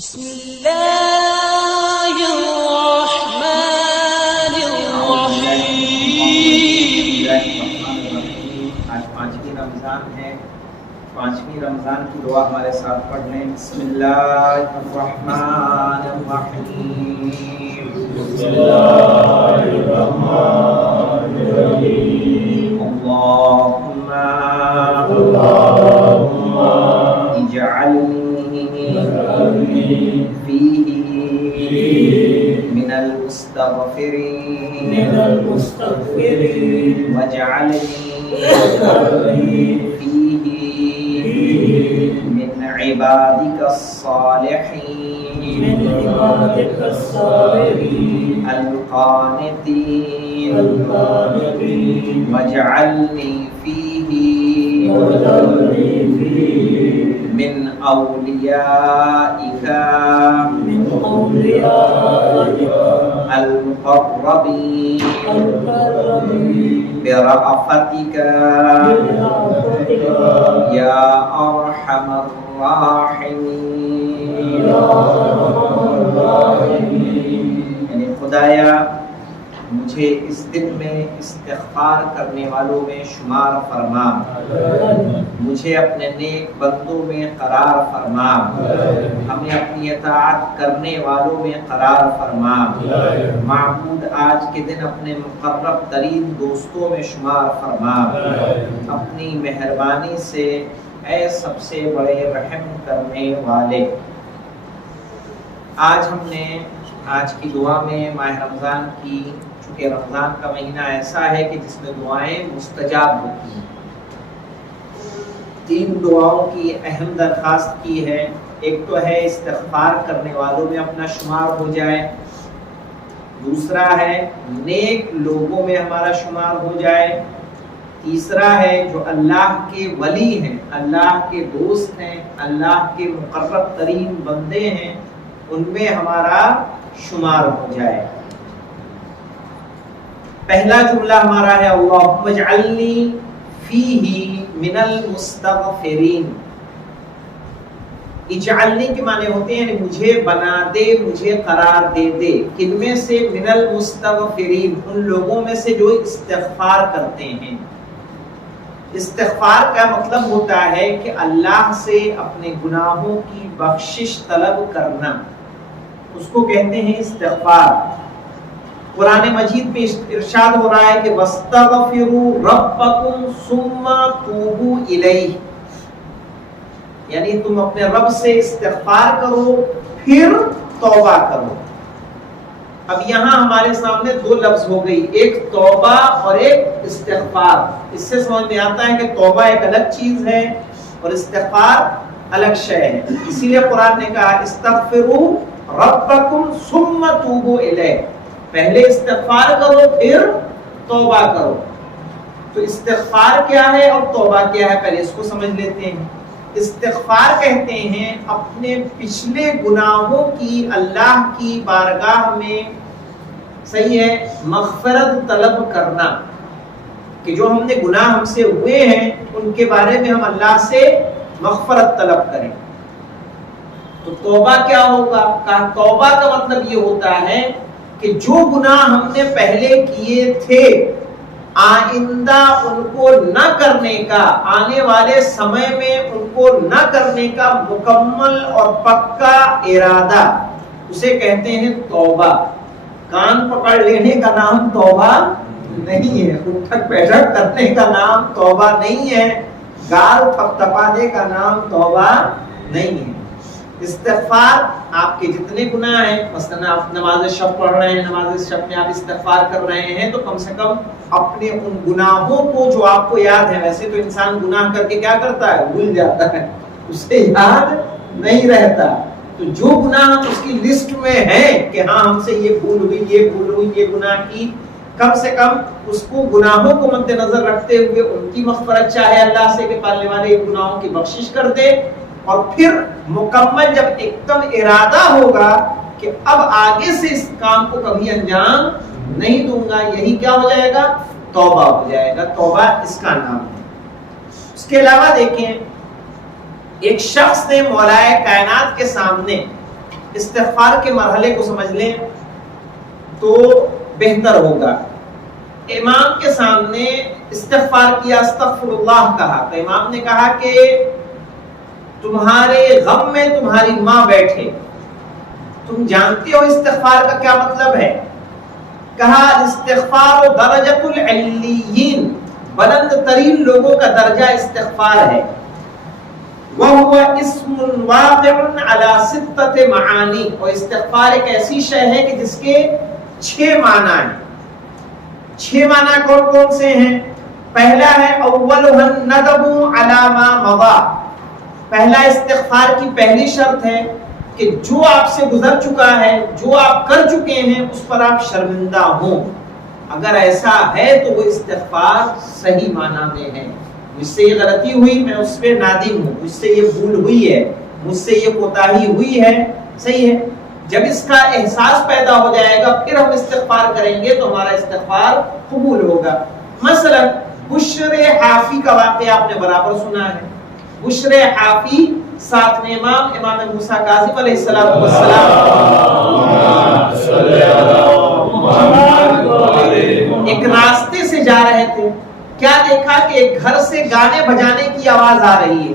بسم اللہ الرحمن الرحیم۔ آج 5ویں رمضان ہے، 5ویں رمضان کی دعا ہمارے ساتھ پڑھ لیں۔ بسم اللہ الرحمن الرحیم، بسم اللہ الرحمن الرحیم، اللہم اجعلنی فیہ من المستغفرین واجعلنی فیہ من عبادک الصالحین القانتین واجعلنی فیہ من اولیائک المقربین برأفتک یا ارحم الراحمین۔ یعنی خدایا مجھے اس دن میں استغفار کرنے والوں میں شمار فرما، مجھے اپنے نیک بندوں میں قرار فرما، ہمیں اپنی اطاعت کرنے والوں میں قرار فرما۔ معبود آج کے دن اپنے مقرب ترین دوستوں میں شمار فرما، اپنی مہربانی سے اے سب سے بڑے رحم کرنے والے۔ آج ہم نے آج کی دعا میں ماہ رمضان کی، چونکہ رمضان کا مہینہ ایسا ہے کہ جس میں دعائیں مستجاب ہوتی ہیں، 3 دعاؤں کی اہم درخواست کی ہے۔ ایک تو ہے استغفار کرنے والوں میں اپنا شمار ہو جائے، دوسرا ہے نیک لوگوں میں ہمارا شمار ہو جائے، تیسرا ہے جو اللہ کے ولی ہیں، اللہ کے دوست ہیں، اللہ کے مقرب ترین بندے ہیں، ان میں ہمارا شمار ہو جائے۔ پہلا جملہ ہمارا ہے اللہم اجعلنی فیہ من المستغفرین۔ اجعلنی کے معنی ہوتے ہیں مجھے بنا دے، مجھے قرار دے دے، کن میں سے؟ من المستغفرین، ان لوگوں میں سے جو استغفار کرتے ہیں۔ استغفار کا مطلب ہوتا ہے کہ اللہ سے اپنے گناہوں کی بخشش طلب کرنا، اس کو کہتے ہیں استغفار۔ قرآن مجید میں ارشاد ہو رہا ہے کہ وَاسْتَغْفِرُوا رَبَّكُمْ ثُمَّ تُوبُوا إِلَيْهِ، یعنی تم اپنے رب سے استغفار کرو پھر توبہ کرو۔ اب یہاں ہمارے سامنے 2 لفظ ہو گئی، ایک توبہ اور ایک استغفار۔ اس سے سمجھ میں آتا ہے کہ توبہ ایک الگ چیز ہے اور استغفار الگ شے ہے۔ اسی لیے قرآن نے کہا استغفروا ربکم ثم توبوا الیہ، پہلے استغفار کرو پھر توبہ کرو۔ تو استغفار کیا ہے اور توبہ کیا ہے، پہلے اس کو سمجھ لیتے ہیں۔ استغفار کہتے ہیں اپنے پچھلے گناہوں کی اللہ کی بارگاہ میں، صحیح ہے، مغفرت طلب کرنا، کہ جو ہم نے گناہ ہم سے ہوئے ہیں ان کے بارے میں ہم اللہ سے مغفرت طلب کریں۔ تو توبہ کیا ہوگا؟ کہا توبہ کا مطلب یہ ہوتا ہے کہ جو گناہ ہم نے پہلے کیے تھے آئندہ ان کو نہ کرنے کا، آنے والے سمے میں ان کو نہ کرنے کا مکمل اور پکا ارادہ، اسے کہتے ہیں توبہ۔ کان پکڑ لینے کا نام توبہ نہیں ہے، اٹھک بیٹھک کرنے کا نام توبہ نہیں ہے، گال تھپتھپانے کا نام توبہ نہیں ہے۔ استغفار آپ کے جتنے گناہ ہیں، مثلا آپ نماز شب پڑھ رہے ہیں، نماز شب میں آپ استغفار کر رہے ہیں، تو کم سے کم اپنے ان گناہوں کو جو آپ کو یاد ہے، ویسے تو انسان گناہ کر کے کیا کرتا ہے؟ بھول جاتا ہے، اسے یاد نہیں رہتا۔ تو جو گناہ اس کی لسٹ میں ہے کہ ہاں ہم سے یہ بھول ہوئی، یہ بھول ہوئی، یہ گناہ کی، کم سے کم اس کو گناہوں کو مد نظر رکھتے ہوئے ان کی مغفرت چاہے اللہ سے کہ پالنے والے گناہوں کی بخشش کر دے، اور پھر مکمل جب ایک دم ارادہ ہوگا کہ اب آگے سے اس کام کو کبھی انجام نہیں دوں گا، یہی کیا ہو جائے گا؟ توبہ ہو جائے گا۔ توبہ اس کا نام ہے۔ اس کے علاوہ دیکھیں، ایک شخص نے مولا کائنات کے سامنے استغفار کے مرحلے کو سمجھ لیں تو بہتر ہوگا. امام کے سامنے استغفار کیا، استغفر اللہ کہا، تو امام نے کہا کہ تمہارے غم میں تمہاری ماں بیٹھے، تم جانتے ہو استغفار کا کیا مطلب ہے؟ کہا استغفار درجۃ العلیین، بلند ترین لوگوں کا درجہ استغفار ہے. وَهُوَ اسم واقع على ستة معانی، اور استغفار ایک ایسی شے ہے کہ جس کے 6 معنی ہیں. 6 معنی کون کون سے ہیں؟ پہلا ہے اولها الندم على ما مضى، پہلا استغفار کی پہلی شرط ہے کہ جو آپ سے گزر چکا ہے، جو آپ کر چکے ہیں، اس پر آپ شرمندہ ہوں. اگر ایسا ہے تو وہ استغفار صحیح معنی میں ہے. مجھ سے یہ غلطی ہوئی، میں اس پہ نادم ہوں، مجھ سے یہ بھول ہوئی ہے، مجھ سے یہ کوتاہی ہوئی ہے، صحیح ہے. جب اس کا احساس پیدا ہو جائے گا پھر ہم استغفار کریں گے تو ہمارا استغفار قبول ہوگا. مثلا بشر حافی کا واقعہ آپ نے برابر سنا ہے. بشر حافی 7ویں امام موسیٰ کاظم علیہ السلام ایک راستے سے جا رہے تھے. کیا دیکھا کہ ایک گھر سے گانے بجانے کی آواز آ رہی ہے.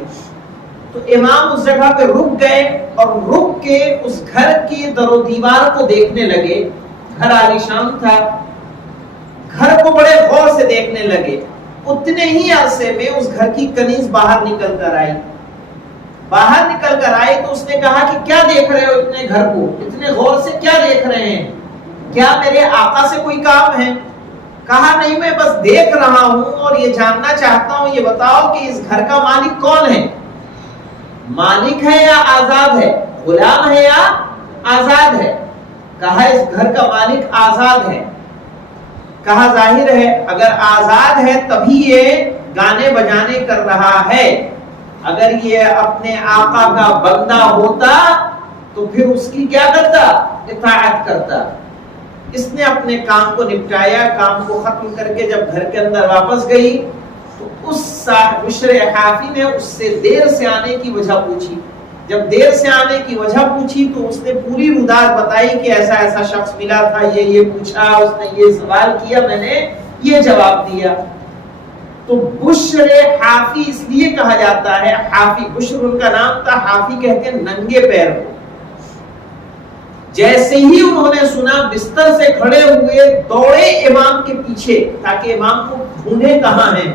تو امام اس جگہ پہ رک گئے اور رک کے اس گھر کی در و دیوار کو دیکھنے لگے. گھر عالیشان تھا، گھر کو بڑے غور سے دیکھنے لگے. اتنے ہی عرصے میں اس گھر کی کنیز باہر نکل کر آئی. باہر نکل کر آئی تو اس نے کہا کہ کیا دیکھ رہے ہو اتنے گھر کو، اتنے غور سے کیا دیکھ رہے ہیں؟ کیا میرے آقا سے کوئی کام ہے؟ کہا نہیں، میں بس دیکھ رہا ہوں اور یہ جاننا چاہتا ہوں، یہ بتاؤ کہ اس گھر کا مالک کون ہے؟ مالک ہے یا آزاد ہے؟ غلام ہے یا آزاد ہے؟ کہا اس گھر کا مالک آزاد ہے. کہا ظاہر ہے اگر آزاد ہے تبھی یہ گانے بجانے کر رہا ہے. اگر یہ اپنے آقا کا بندہ ہوتا تو پھر اس کی کیا کرتا؟ اطاعت کرتا. اس نے اپنے کام کو نپٹایا. کام کو ختم کر کے جب گھر کے اندر واپس گئی تو اس بشر حافی نے اس سے دیر سے آنے کی وجہ پوچھی. جب دیر سے آنے کی وجہ پوچھی تو اس نے پوری رودات بتائی کہ ایسا ایسا شخص ملا تھا، یہ پوچھا، اس نے یہ سوال کیا، میں نے یہ جواب دیا. تو بشر حافی اس لیے کہا جاتا ہے، حافی بشر ان کا نام تھا، حافی کہتے ہیں ننگے پیر کو. جیسے ہی انہوں نے سنا بستر سے کھڑے ہوئے دوڑے امام کے پیچھے تاکہ امام کو ڈھونڈے کہاں ہیں.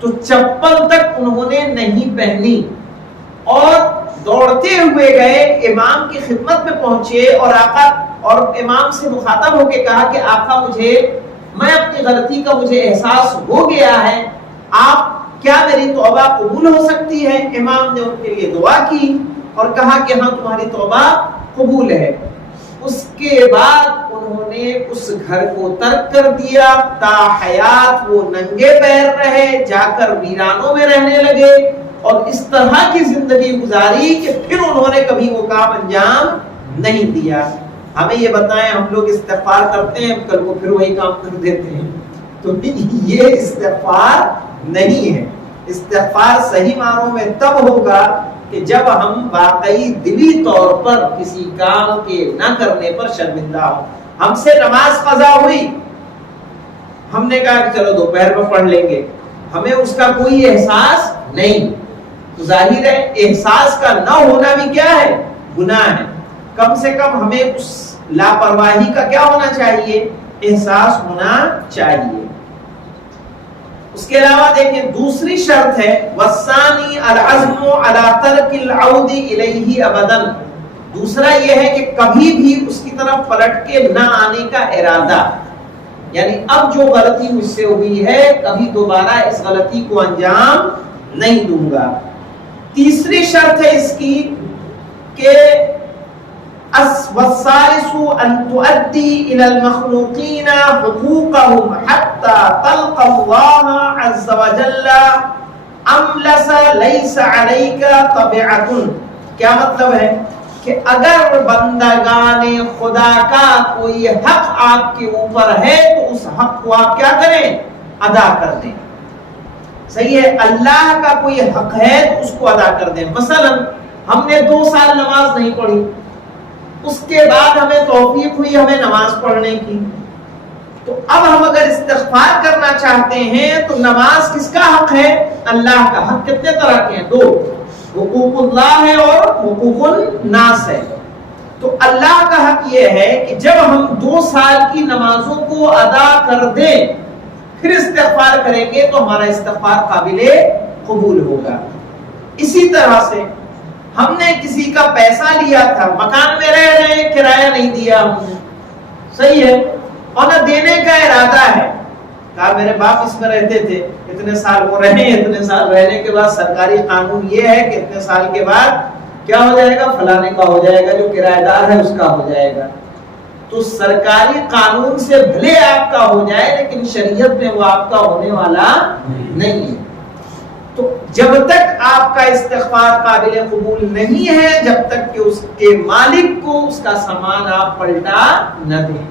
تو چپل تک انہوں نے نہیں پہنی اور دوڑتے ہوئے گئے امام کی خدمت میں پہنچے اور آقا اور امام سے مخاطب ہو کے کہا کہ آقا میں اپنی غلطی کا مجھے احساس ہو گیا ہے، آپ کیا میری توبہ قبول ہو سکتی ہے؟ امام نے ان کے لیے دعا کی اور کہا کہ ہاں تمہاری توبہ قبول ہے. اس کے بعد انہوں نے اس گھر کو ترک کر دیا. تا حیات وہ ننگے پیر رہے، جا کر ویرانوں میں رہنے لگے اور اس طرح کی زندگی گزاری کہ پھر انہوں نے کبھی وہ کام انجام نہیں دیا. ہمیں یہ بتائیں، ہم لوگ استغفار کرتے ہیں، کل کو پھر وہی کام کر دیتے ہیں. تو یہ استغفار نہیں ہے. استغفار صحیح معنوں میں تب ہوگا کہ جب ہم واقعی دلی طور پر کسی کام کے نہ کرنے پر شرمندہ ہوں. ہم سے نماز قضا ہوئی، ہم نے کہا کہ چلو دوپہر میں پڑھ لیں گے، ہمیں اس کا کوئی احساس نہیں. تو ظاہر ہے احساس کا نہ ہونا بھی کیا ہے؟ گناہ ہے. کم سے کم ہمیں اس لاپرواہی کا کیا ہونا چاہیے؟ احساس ہونا چاہیے. اس کے علاوہ دیکھیں دوسری شرط ہے والثانی العزم على ترک العود الیہ ابدا. دوسرا یہ ہے کہ کبھی بھی اس کی طرف پلٹ کے نہ آنے کا ارادہ، یعنی اب جو غلطی مجھ سے ہوئی ہے کبھی دوبارہ اس غلطی کو انجام نہیں دوں گا. تیسری شرط ہے اس کی کہ والثالث ان تؤدي الى المخلوقين حقوقهم حتى تلقى الله عز وجل املس ليس عليك طبيعة. کیا مطلب ہے کہ اگر بندگان خدا کا کوئی حق آپ کے اوپر ہے تو اس حق کو آپ کیا کریں؟ ادا کر دیں. صحیح ہے، اللہ کا کوئی حق ہے تو اس کو ادا کر دیں. مثلا ہم نے 2 سال نماز نہیں پڑھی، اس کے بعد ہمیں توفیق ہوئی ہمیں نماز پڑھنے کی، تو اب ہم اگر استغفار کرنا چاہتے ہیں تو نماز کس کا حق ہے؟ اللہ کا حق۔ کتنے طرح کے ہیں؟ دو، حقوق اللہ ہے اور حقوق الناس ہے۔ تو اللہ کا حق یہ ہے کہ جب ہم 2 سال کی نمازوں کو ادا کر دیں پھر استغفار کریں گے تو ہمارا استغفار قابل قبول ہوگا۔ اسی طرح سے ہم نے کسی کا پیسہ لیا تھا، مکان میں رہ رہے ہیں، کرایہ نہیں دیا ہم نے، صحیح ہے، اور نہ دینے کا ارادہ ہے، کہا میرے باپ اس میں رہتے تھے، اتنے سال وہ رہے، اتنے سال رہنے کے بعد سرکاری قانون یہ ہے کہ اتنے سال کے بعد کیا ہو جائے گا؟ فلانے کا ہو جائے گا، جو کرایہ دار ہے اس کا ہو جائے گا۔ تو سرکاری قانون سے بھلے آپ کا ہو جائے لیکن شریعت میں وہ آپ کا ہونے والا نہیں ہے۔ تو جب تک آپ کا استغفار قابل قبول نہیں ہے جب تک کہ اس کے مالک کو اس کا سامان آپ پلٹا نہ دیں۔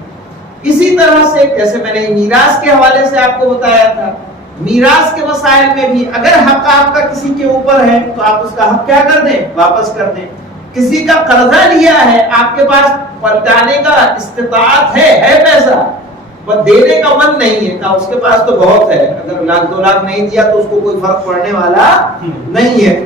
اسی طرح سے جیسے میں نے میراث کے حوالے سے آپ کو بتایا تھا، میراث کے مسائل میں بھی اگر حق آپ کا کسی کے اوپر ہے تو آپ اس کا حق کیا کر دیں؟ واپس کر دیں۔ کسی کا قرضہ لیا ہے، آپ کے پاس پلٹانے کا استطاعت ہے پیسہ، بس دینے کا من نہیں ہے، کہا اس کے پاس تو بہت ہے، اگر 1 2 لاکھ نہیں دیا تو اس کو کوئی فرق پڑنے والا نہیں ہے،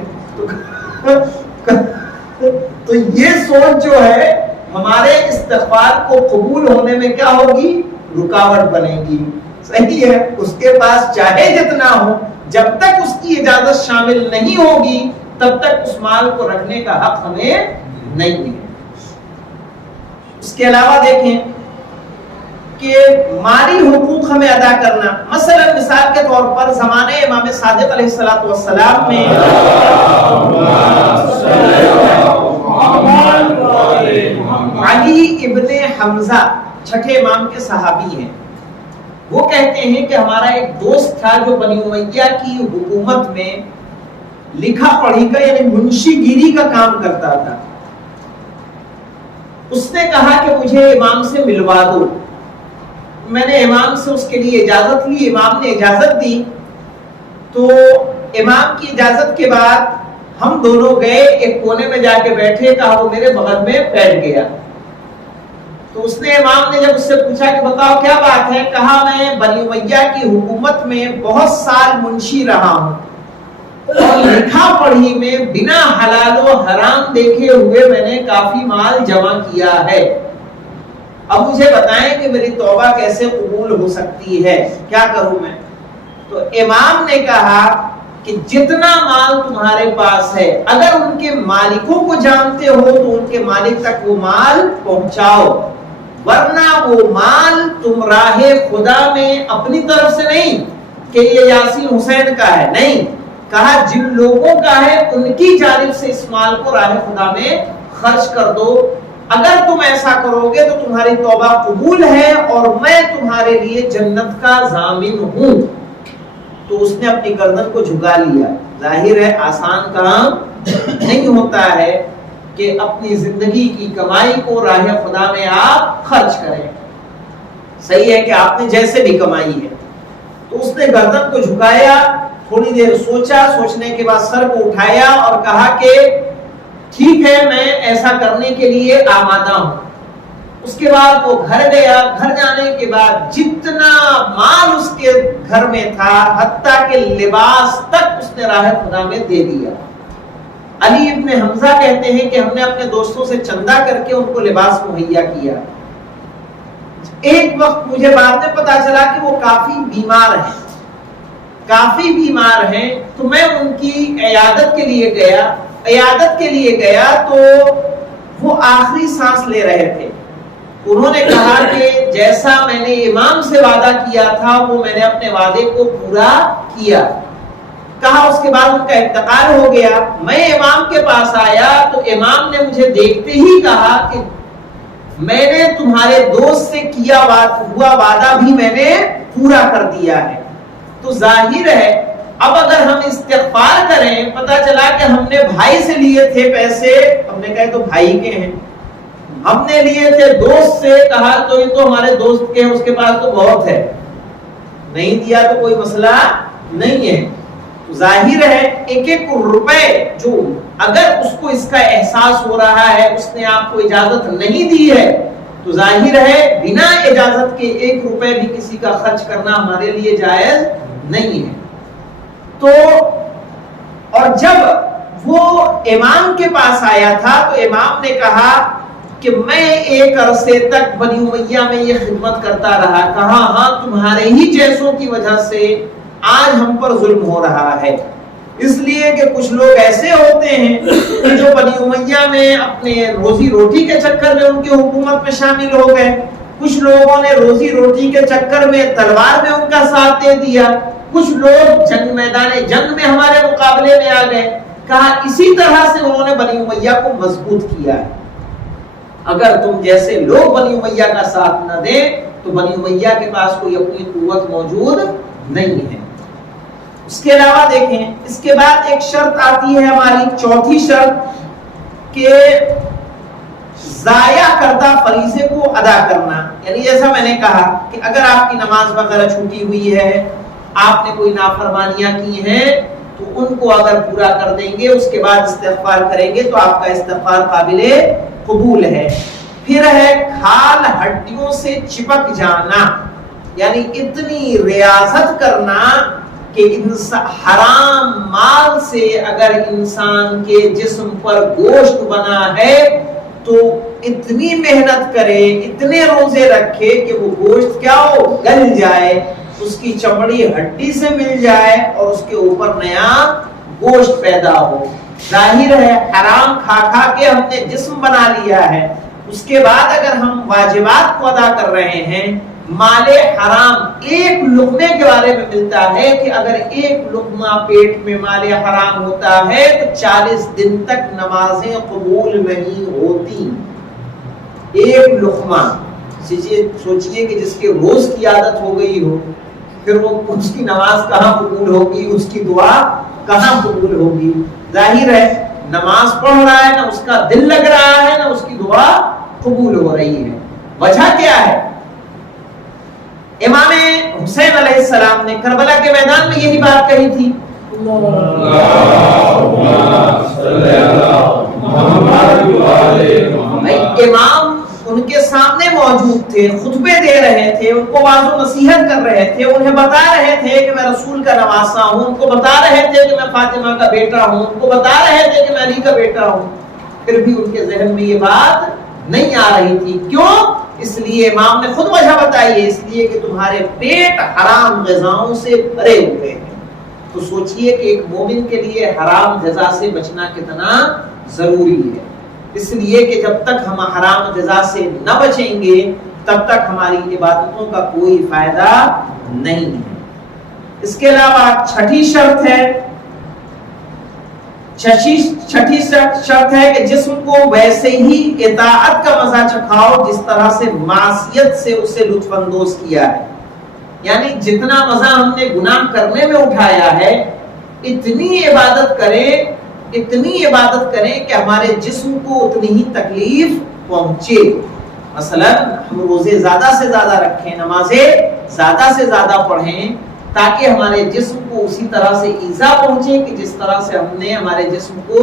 تو یہ سوچ جو ہے ہمارے استغفار کو قبول ہونے میں کیا ہوگی؟ رکاوٹ بنے گی، صحیح ہے۔ اس کے پاس چاہے جتنا ہو، جب تک اس کی اجازت شامل نہیں ہوگی تب تک اس مال کو رکھنے کا حق ہمیں نہیں ہے۔ اس کے علاوہ دیکھیں کہ مالی حقوق ہمیں ادا کرنا، مثلا مثال کے طور پر زمانے امام صادق علیہ السلام میں علی ابن حمزہ چھٹے امام کے صحابی ہیں، وہ کہتے ہیں کہ ہمارا ایک دوست تھا جو بنی امیہ کی حکومت میں لکھا پڑھی کا یعنی منشی گیری کا کام کرتا تھا۔ اس نے کہا کہ مجھے امام سے ملوا دو، میں نے امام سے اس کے لیے اجازت لی، امام نے اجازت دی، تو امام کی اجازت کے بعد ہم دونوں گئے، ایک کونے میں جا کے بیٹھے، کہا وہ میرے بغل میں بیٹھ گیا۔ تو اس نے امام نے جب اس سے پوچھا کہ بتاؤ کیا بات ہے، کہا میں بنی امیہ کی حکومت میں بہت سال منشی رہا ہوں اور لکھا پڑھی میں بنا حلال و حرام دیکھے ہوئے میں نے کافی مال جمع کیا ہے، اب مجھے بتائیں کہ میری توبہ کیسے قبول ہو سکتی ہے، کیا کروں میں؟ تو امام نے کہا کہ جتنا مال تمہارے پاس ہے اگر ان کے مالکوں کو جانتے ہو تو ان کے مالک تک وہ مال پہنچاؤ، ورنہ وہ مال تم راہ خدا میں اپنی طرف سے نہیں کہ یہ یاسین حسین کا ہے، نہیں، کہا جن لوگوں کا ہے ان کی جانب سے اس مال کو راہ خدا میں خرچ کر دو، اگر تم ایسا کرو گے تو تمہاری توبہ قبول ہے اور میں تمہارے لیے جنت کا ضامن ہوں۔ تو اس نے اپنی گردن کو جھکا لیا۔ ظاہر ہے آسان کام نہیں ہوتا ہے کہ اپنی زندگی کی کمائی کو راہ خدا میں آپ خرچ کریں، صحیح ہے کہ آپ نے جیسے بھی کمائی ہے۔ تو اس نے گردن کو جھکایا، تھوڑی دیر سوچا، سوچنے کے بعد سر کو اٹھایا اور کہا کہ ٹھیک ہے میں ایسا کرنے کے لیے آمادہ ہوں۔ اس کے بعد وہ گھر گیا، گھر جانے کے بعد جتنا مال اس کے گھر میں تھا حتیٰ کہ لباس تک اس نے راہ خدا میں دے دیا۔ علی ابن حمزہ کہتے ہیں کہ ہم نے اپنے دوستوں سے چندہ کر کے ان کو لباس مہیا کیا۔ ایک وقت مجھے بعد میں پتا چلا کہ وہ کافی بیمار ہیں، تو میں ان کی عیادت کے لیے گیا تو وہ آخری سانس لے رہے تھے۔ انہوں نے کہا کہ جیسا میں نے امام سے وعدہ کیا تھا وہ میں نے اپنے وعدے کو پورا کیا۔ کہا اس کے بعد ان کا انتقال ہو گیا، میں امام کے پاس آیا تو امام نے مجھے دیکھتے ہی کہا کہ میں نے تمہارے دوست سے کیا ہوا وعدہ بھی میں نے پورا کر دیا ہے۔ تو ظاہر ہے اب اگر ہم استغفار کریں، پتا چلا کہ ہم نے بھائی سے لیے تھے پیسے، ہم نے کہا تو بھائی کے ہیں، ہم نے لیے تھے دوست سے، کہا تو یہ تو ہمارے دوست کے ہیں، اس کے پاس تو بہت ہے، نہیں دیا تو کوئی مسئلہ نہیں ہے۔ ظاہر ہے ایک ایک روپے جو اگر اس کو اس کا احساس ہو رہا ہے اس نے آپ کو اجازت نہیں دی ہے تو ظاہر ہے بنا اجازت کے 1 روپے بھی کسی کا خرچ کرنا ہمارے لیے جائز نہیں ہے. تو اور جب وہ امام کے پاس آیا تھا تو امام نے کہا کہ میں ایک عرصے تک بنی امیہ میں یہ خدمت کرتا رہا. کہا ہاں تمہارے ہی جیسوں کی وجہ سے آج ہم پر ظلم ہو رہا ہے. اس لیے کہ کچھ لوگ ایسے ہوتے ہیں کہ جو بنی امیہ میں اپنے روزی روٹی کے چکر میں ان کی حکومت میں شامل ہو گئے. کچھ لوگوں نے روزی روٹی کے چکر میں تلوار میں ان کا ساتھ دے دیا. کچھ لوگ جنگ میدان جنگ میں ہمارے مقابلے میں آ گئے. کہا اسی طرح سے انہوں نے بنی امیہ کو مضبوط کیا ہے. اگر تم جیسے لوگ بنی امیہ کا ساتھ نہ دیں تو بنی امیہ کے پاس کوئی اپنی قوت موجود نہیں ہے. اس کے علاوہ دیکھیں اس کے بعد ایک شرط آتی ہے ہماری چوتھی شرط کہ ضائع کردہ فریضے کو ادا کرنا. یعنی جیسا میں نے کہا کہ اگر آپ کی نماز وغیرہ چھوٹی ہوئی ہے, آپ نے کوئی نافرمانیاں کی ہیں تو ان کو اگر پورا کر دیں گے اس کے بعد استغفار کریں گے تو آپ کا استغفار قابل قبول ہے. پھر ہے کھال ہڈیوں سے چپک جانا, یعنی اتنی ریاضت کرنا کہ حرام مال سے اگر انسان کے جسم پر گوشت بنا ہے تو اتنی محنت کرے, اتنے روزے رکھے کہ وہ گوشت کیا ہو, گل جائے, اس کی چمڑی ہڈی سے مل جائے اور اس کے اوپر نیا گوشت پیدا ہو. ظاہر ہے حرام کھا کھا کے ہم نے جسم بنا لیا ہے. اس کے بعد اگر ہم واجبات کو ادا کر رہے ہیں, مال حرام ایک لقمے کے بارے میں ملتا ہے کہ اگر ایک لقمہ پیٹ میں مال حرام ہوتا ہے تو 40 دن تک نمازیں قبول نہیں ہوتی. ایک لقمہ سوچئے کہ جس کے روز کی عادت ہو گئی ہو, پھر وہ اس کی نماز کہاں قبول ہوگی, اس کی دعا کہاں قبول ہوگی. ظاہر ہے نماز پڑھ رہا ہے, نہ اس کا دل لگ رہا ہے, نہ اس کی دعا قبول ہو رہی ہے. وجہ کیا ہے؟ امام حسین علیہ السلام نے کربلا کے میدان میں یہی بات کہی تھی. امام ان کے سامنے موجود تھے, خطبے دے رہے تھے, ان کو واعظ و نصیحت کر رہے تھے, انہیں بتا رہے تھے کہ میں رسول کا نواسا ہوں, ان کو بتا رہے تھے کہ میں فاطمہ کا بیٹا ہوں, ان کو بتا رہے تھے کہ میں علی کا بیٹا ہوں. پھر بھی ان کے ذہن میں یہ بات نہیں آ رہی تھی. کیوں؟ اس لیے امام نے خود وجہ بتائی ہے, اس لیے کہ تمہارے پیٹ حرام غذاؤں سے بھرے ہوئے ہیں. تو سوچئے کہ ایک مومن کے لیے حرام غذا سے بچنا کتنا ضروری ہے. اس لیے کہ جب تک ہم حرام غذا سے نہ بچیں گے تب تک ہماری عبادتوں کا کوئی فائدہ نہیں ہے. اس کے علاوہ چھٹی شرط ہے کہ جسم کو ویسے ہی اطاعت کا مزہ چکھاؤ جس طرح سے معصیت سے اسے لطف اندوز کیا ہے. یعنی جتنا مزہ ہم نے گناہ کرنے میں اٹھایا ہے اتنی عبادت کریں کہ ہمارے جسم کو اتنی ہی تکلیف پہنچے. مثلا ہم روزے زیادہ سے زیادہ رکھیں, نمازیں زیادہ سے زیادہ پڑھیں تاکہ ہمارے جسم کو اسی طرح سے ایذا پہنچے کہ جس طرح سے ہم نے ہمارے جسم کو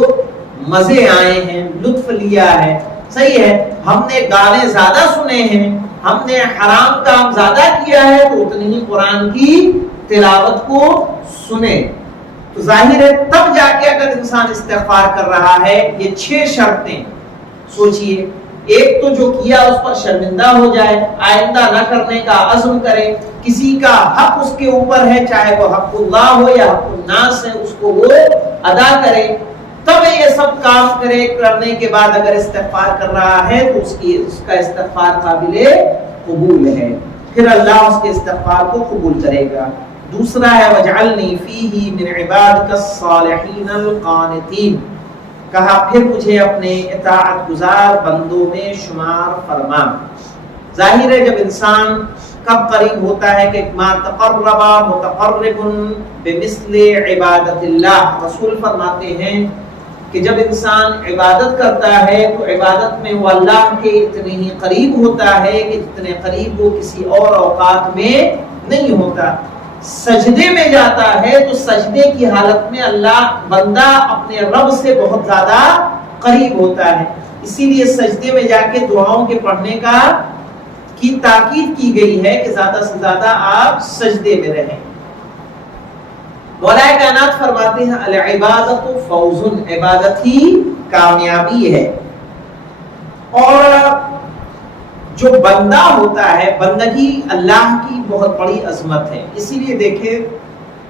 مزے آئے ہیں, لطف لیا ہے. صحیح ہے, ہم نے گانے زیادہ سنے ہیں, ہم نے حرام کام زیادہ کیا ہے تو اتنی ہی قرآن کی تلاوت کو سنے. تو ظاہر ہے تب جا کے اگر انسان استغفار کر رہا ہے. یہ 6 شرطیں سوچئے, ایک تو جو کیا اس پر شرمندہ ہو جائے, آئندہ نہ کرنے کا عزم کرے, کسی کا حق اس کے اوپر ہے چاہے وہ حق اللہ ہو یا حق الناس ہے اس کو وہ ادا کرے. تب یہ سب کام کرنے کے بعد اگر استغفار کر رہا ہے تو اس کا استغفار قابل قبول ہے, پھر اللہ اس کے استغفار کو قبول کرے گا. دوسرا ہے وَاجْعَلْنِي فِيهِ مِنْ عِبَادِكَ الصَّالِحِينَ الْقَانِتِينَ, کہا پھر مجھے اپنے اطاعت گزار بندوں میں شمار فرما. ظاہر ہے جب انسان کب قریب ہوتا ہے کہ ما تقرب متقرب بمثل عبادت اللہ. رسول فرماتے ہیں کہ جب انسان عبادت کرتا ہے تو عبادت میں وہ اللہ کے اتنے ہی قریب ہوتا ہے کہ جتنے قریب وہ کسی اور اوقات میں نہیں ہوتا. سجدے میں جاتا ہے تو سجدے کی حالت میں اللہ بندہ اپنے رب سے بہت زیادہ قریب ہوتا ہے، اسی لیے سجدے میں جا کے دعاؤں کے پڑھنے کی تاکید کی گئی ہے کہ زیادہ سے زیادہ آپ سجدے میں رہیں۔ مولا کائنات فرماتے ہیں العبادت فوز، عبادت ہی کامیابی ہے، اور جو بندہ ہوتا ہے، بندگی اللہ کی بہت بڑی عظمت ہے۔ اسی لیے دیکھیں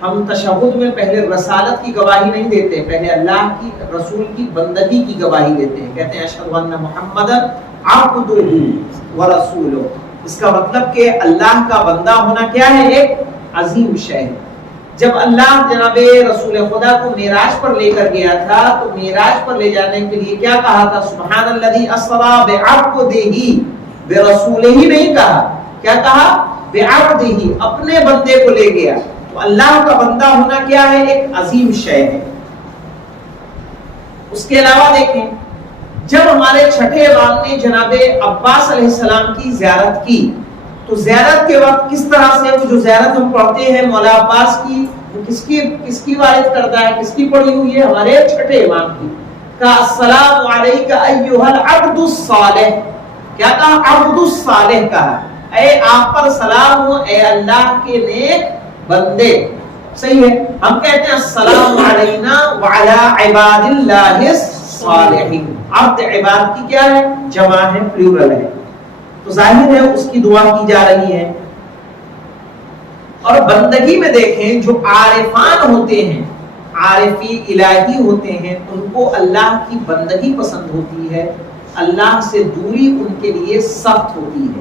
ہم تشہد میں پہلے رسالت کی گواہی نہیں دیتے، پہلے اللہ کی رسول کی بندگی کی گواہی دیتے ہیں، کہتے ہیں اشہد ان محمدًا عبدہ ورسولہ۔ اس کا مطلب کہ اللہ کا بندہ ہونا کیا ہے؟ ایک عظیم شے ہے۔ جب اللہ جناب رسول خدا کو معراج پر لے کر گیا تھا تو معراج پر لے جانے کے لیے کیا کہا تھا؟ سبحان الذی اسری بعبدہ، برسولہ ہی نہیں کہا، کیا کہا؟ بعبدہ، اپنے بندے کو لے گیا۔ تو اللہ کا بندہ ہونا کیا ہے؟ ایک عظیم شے ہے۔ اس کے علاوہ دیکھیں جب ہمارے چھٹے امام نے جناب عباس علیہ السلام کی زیارت کی تو زیارت کے وقت کس طرح سے وہ جو زیارت ہم پڑھتے ہیں مولا عباس کی، وہ کس کی وارد کرتا ہے، کس کی پڑھی ہوئی ہے؟ ہمارے چھٹے امام کی۔ کہا السلام علیک ایھا العبد الصالح، کیا کہا؟ عبد الصالح کہا، اے آپ پر سلام ہو اے اللہ کے نیک بندے۔ صحیح ہے، ہم کہتے ہیں السلام علینا وعلی عباد اللہ الصالحین، عبد عباد کی کیا ہے؟ جمع ہے، پلورل ہے، تو ظاہر ہے اس کی دعا کی جا رہی ہے۔ اور بندگی میں دیکھیں جو عارفان ہوتے ہیں، عارفی الہی ہوتے ہیں، ان کو اللہ کی بندگی پسند ہوتی ہے، اللہ سے دوری ان کے لیے سخت ہوتی ہے۔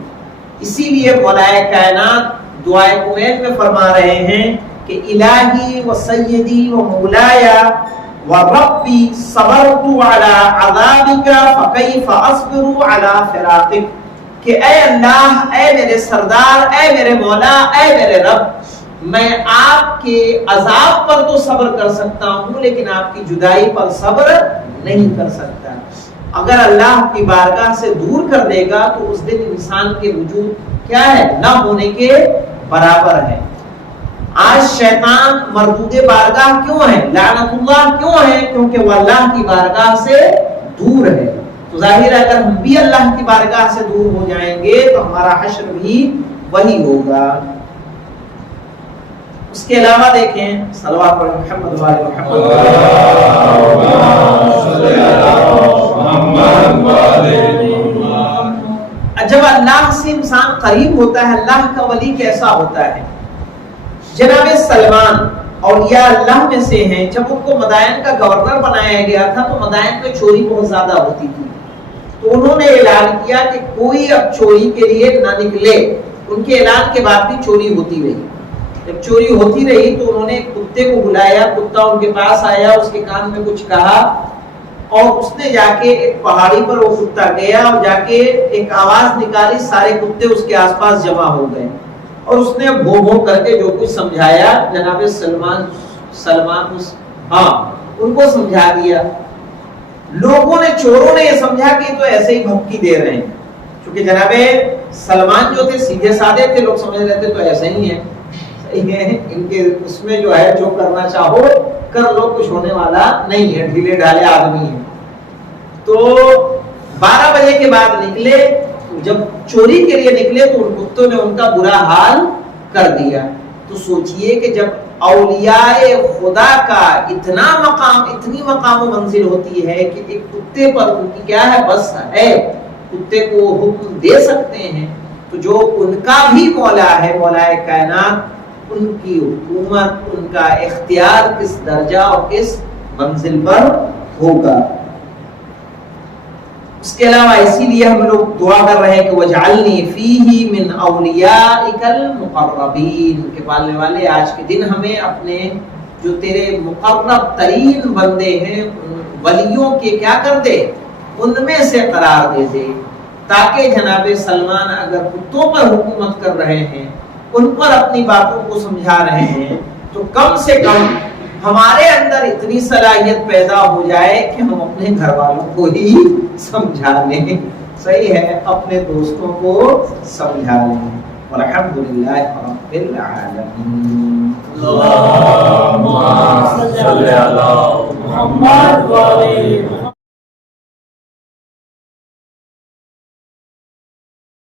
اسی لیے مولا کائنات دعائے کویت میں فرما رہے ہیں کہ الہی و سیدی و مولایا و ربی صبرت علی عذابک فکیف اصبر علی فراقک، کہ اے اللہ، اے میرے سردار، اے میرے مولا، اے میرے رب، میں آپ کے عذاب پر تو صبر کر سکتا ہوں لیکن آپ کی جدائی پر صبر نہیں کر سکتا۔ اگر اللہ کی بارگاہ سے دور کر دے گا تو اس دن انسان کے وجود کیا ہے؟ نہ ہونے کے برابر ہے۔ آج شیطان مردود بارگاہ کیوں ہے؟ لعنت اللہ کیوں ہے؟ کیونکہ وہ اللہ کی بارگاہ سے دور ہے۔ تو ظاہر ہے اگر ہم بھی اللہ کی بارگاہ سے دور ہو جائیں گے تو ہمارا حشر بھی وہی ہوگا۔ اس کے علاوہ دیکھیں صلوات پر محمد و آل محمد۔ جب اللہ سے انسان قریب ہوتا ہے، اللہ کا ولی کیسا ہوتا ہے؟ جناب سلمان اولیاء اللہ میں سے ہیں، جب ان کو مدائن کا گورنر بنایا گیا تھا تو مدائن میں چوری بہت زیادہ ہوتی تھی، تو انہوں نے اعلان کیا کہ کوئی اب چوری کے لیے نہ نکلے۔ ان کے اعلان کے بعد بھی چوری ہوتی رہی۔ جب چوری ہوتی رہی تو انہوں نے کتے کو بلایا، کتا ان کے پاس آیا، اس کے کان میں کچھ کہا اور اس نے جا کے ایک پہاڑی پر وہ کتا گیا اور جا کے ایک آواز نکالی، سارے کتے اس کے آس پاس جمع ہو گئے اور اس نے بھو بھو کر کے جو کچھ سمجھایا جناب سلمان ان کو سمجھا دیا۔ لوگوں نے، چوروں نے یہ سمجھا کہ تو ایسے ہی بھپکی دے رہے ہیں، کیونکہ جناب سلمان جو تھے سیدھے سادے تھے، لوگ سمجھ رہے تھے تو ایسے ہی ہیں، ان کے اس میں جو ہے جو کرنا چاہو کر لو، کچھ ہونے والا نہیں ہے، ڈھیلے ڈھالے آدمی ہیں۔ تو 12 بجے کے بعد نکلے، جب چوری کے لیے نکلے تو ان کتوں نے ان کا برا حال کر دیا۔ تو سوچئے کہ جب اولیاء خدا کا اتنا مقام، اتنی مقام و منزل ہوتی ہے کہ ایک کتے پر ان کی کیا ہے؟ بس ہے، کتے کو حکم دے سکتے ہیں، تو جو ان کا بھی مولا ہے، مولا کائنات، ان کی حکومت، ان کا اختیار کس درجہ اور کس منزل پر ہوگا۔ اس کے علاوہ اسی لیے ہم لوگ دعا کر رہے ہیں کہ وَاجْعَلْنِي فِيهِ مِنْ أَوْلِيَائِكَ الْمُقَرَّبِينَ، کہ پالنے والے آج کے دن ہمیں اپنے جو تیرے مقرب ترین بندے ہیں ولیوں کے کیا کر دے؟ ان میں سے قرار دے دے، تاکہ جناب سلمان اگر کتوں پر حکومت کر رہے ہیں، ان پر اپنی باتوں کو سمجھا رہے ہیں، تو کم سے کم ہمارے اندر اتنی صلاحیت پیدا ہو جائے کہ ہم اپنے گھر والوں کو ہی سمجھا لیں، صحیح ہے، اپنے دوستوں کو سمجھا لیں۔ والحمد للہ رب العالمین. اللهم صل على محمد وعلى